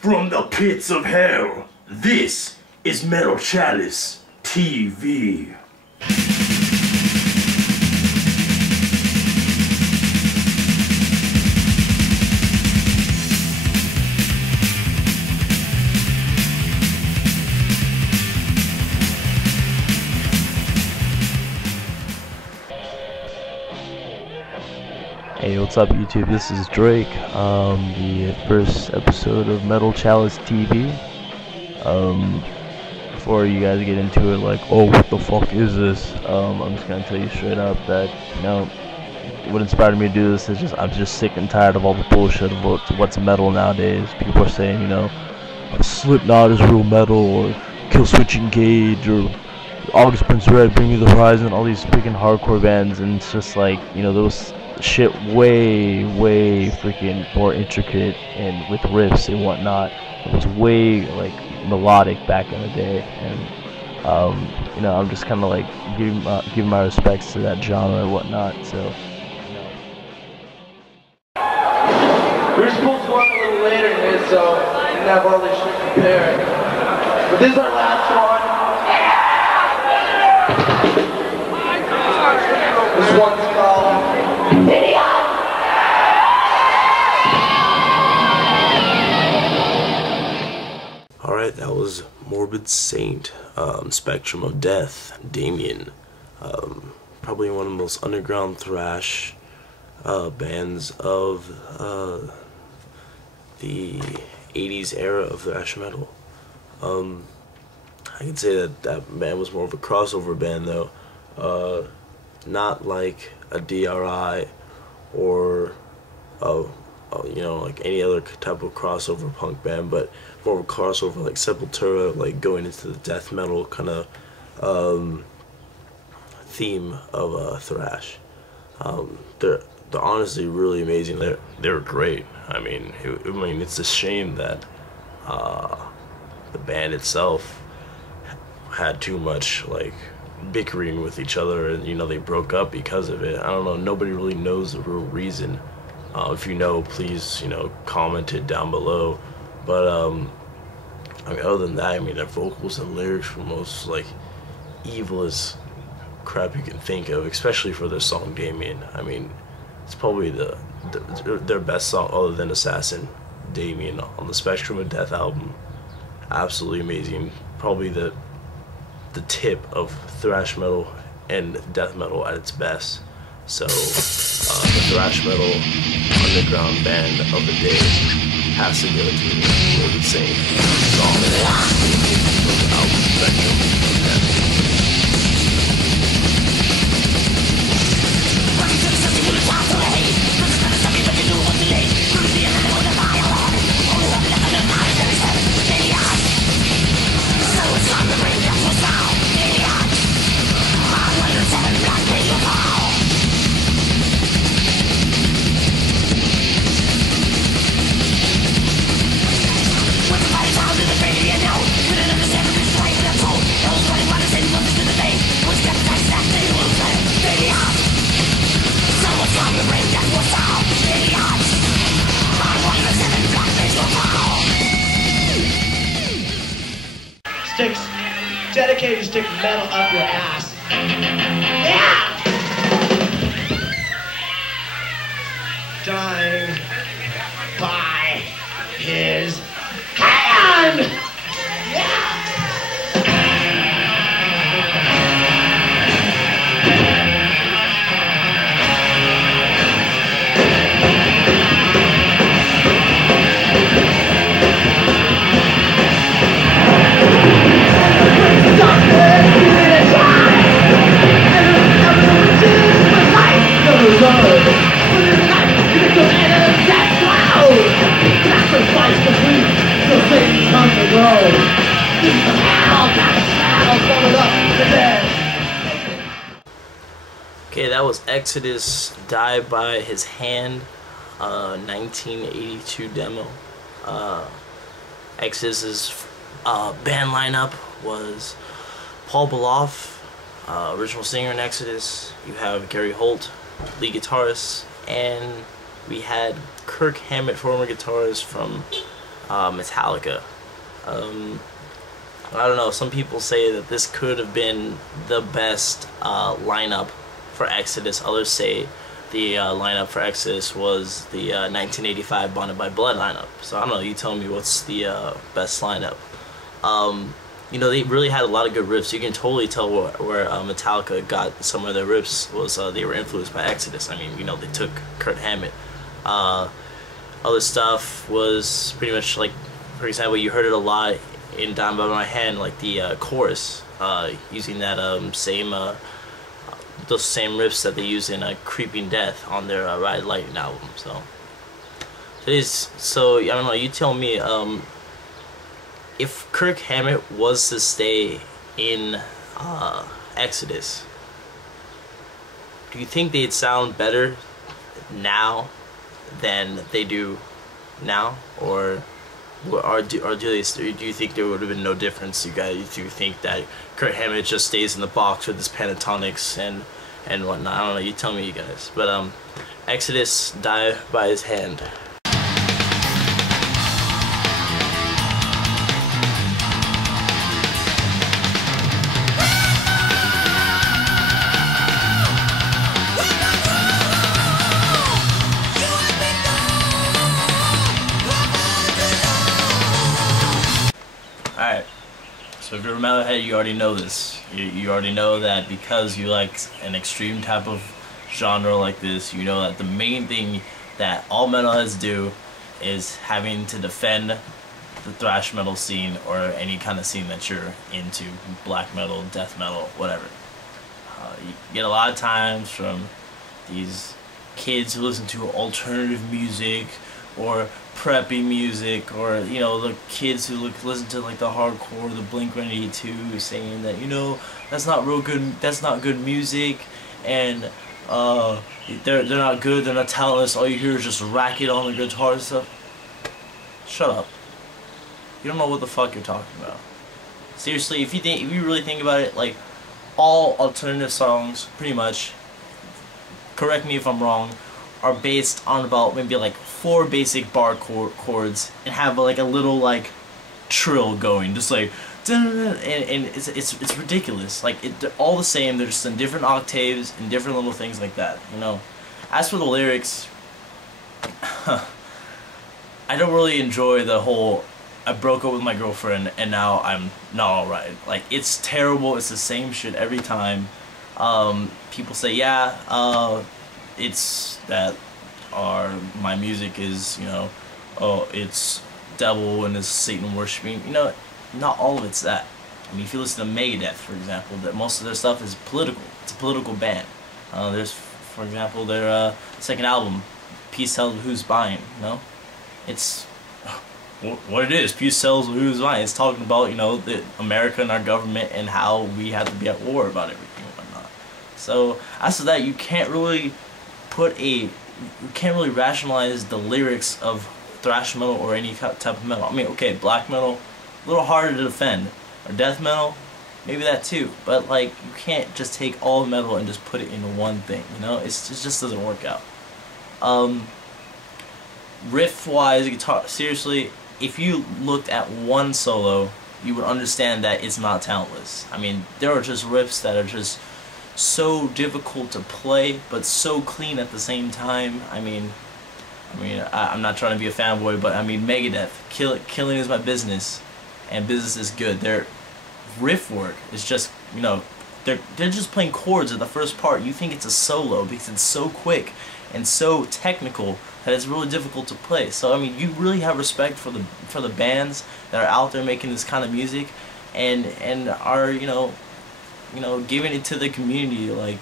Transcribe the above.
From the pits of hell, this is MetalChaliceTv. Hey, what's up YouTube? This is Drake, the first episode of MetalChaliceTv. Before you guys get into it like, oh, what the fuck is this? I'm just gonna tell you straight up that, you know, what inspired me to do this is just, I'm just sick and tired of all the bullshit about what's metal nowadays. People are saying, you know, Slipknot is real metal, or Killswitch Engage, or August Prince Red, Bring Me the Horizon, all these freaking hardcore bands, and it's just like, you know, those shit way freaking more intricate and with riffs and whatnot. It was way like melodic back in the day, and you know, I'm just kind of like giving my respects to that genre and whatnot. So, you know. We were supposed to go up a little later today, so we didn't have all this shit prepared. But this is our last one. This one's called Alright, that was Morbid Saint, Spectrum of Death, Damien. Probably one of the most underground thrash bands of the 80s era of thrash metal. I can say that that band was more of a crossover band though. Not like a DRI or you know, like any other type of crossover punk band, but more of a crossover like Sepultura, like going into the death metal kind of theme of thrash. They're honestly really amazing. They're great. I mean, it's a shame that the band itself had too much like bickering with each other, and you know, they broke up because of it. I don't know, nobody really knows the real reason. If you know, please, you know, comment it down below. But I mean, other than that, I mean, their vocals and lyrics were most like evilest crap you can think of, especially for their song Damien. I mean, it's probably their best song other than Assassin, Damien, on the Spectrum of Death album. Absolutely amazing. Probably the tip of thrash metal and death metal at its best. So the thrash metal underground band of the day has to go to Morbid Saint song from the album Spectrum of Death. Dedicated to stick metal up your ass. Yeah! Dying by his hand! Yeah! Okay, that was Exodus, Die by His Hand, 1982 demo. Exodus's band lineup was Paul Baloff, original singer in Exodus. You have Gary Holt, lead guitarist, and we had Kirk Hammet, former guitarist from Metallica. I don't know, some people say that this could have been the best lineup for Exodus. Others say the lineup for Exodus was the 1985 Bonded by Blood lineup. So I don't know, you tell me what's the best lineup. You know, they really had a lot of good riffs. You can totally tell where Metallica got some of their riffs was they were influenced by Exodus. I mean, you know, they took Kirk Hammett. Other stuff was pretty much like, for example, you heard it a lot in Down By My Hand, like the chorus, using that those same riffs that they use in Creeping Death on their Ride Lightning album. So it is. So I don't know. You tell me. If Kirk Hammett was to stay in Exodus, do you think they'd sound better now than they do now, or do you think there would have been no difference? Do you think that Kirk Hammett just stays in the box with his pentatonics and whatnot? I don't know. You tell me, you guys. But Exodus, Die by His Hand. Alright, so if you're a metalhead, you already know this. You already know that because you like an extreme type of genre like this, you know that the main thing that all metalheads do is having to defend the thrash metal scene or any kind of scene that you're into, black metal, death metal, whatever. You get a lot of times from these kids who listen to alternative music or preppy music, or you know, the kids who listen to like the hardcore, the Blink-182, saying that, you know, that's not real good, that's not good music, and they're not good, they're not talentless, all you hear is just racket on the guitar and stuff. Shut up. You don't know what the fuck you're talking about. Seriously, if you really think about it, like all alternative songs, pretty much, correct me if I'm wrong, are based on about maybe like 4 basic bar chords and have like a little like trill going, just like and it's ridiculous. Like they're all the same, they're just in different octaves and different little things like that, you know. As for the lyrics, I don't really enjoy the whole I broke up with my girlfriend and now I'm not alright. Like, it's terrible, it's the same shit every time. People say, yeah, it's that my music is, you know, oh, it's devil and it's Satan worshiping. You know, not all of it's that. I mean, if you listen to Megadeth, for example, that most of their stuff is political. It's a political band. There's, for example, their second album, Peace Sells Who's Buying. You know, it's what it is. Peace sells who's buying. It's talking about, you know, America and our government and how we have to be at war about everything and whatnot. So as to that, you can't really rationalize the lyrics of thrash metal or any type of metal. I mean, okay, black metal, a little harder to defend, or death metal, maybe that too. But like, you can't just take all metal and just put it into one thing. You know, it just doesn't work out. Riff-wise, guitar, seriously, if you looked at one solo, you would understand that it's not talentless. I mean, there are just riffs that are just so difficult to play, but so clean at the same time. I mean, I'm not trying to be a fanboy, but I mean, Megadeth, killing is my business, and business is good. Their riff work is just, you know, they're just playing chords at the first part. You think it's a solo because it's so quick and so technical that it's really difficult to play. So I mean, you really have respect for the bands that are out there making this kind of music, and are, you know, giving it to the community, like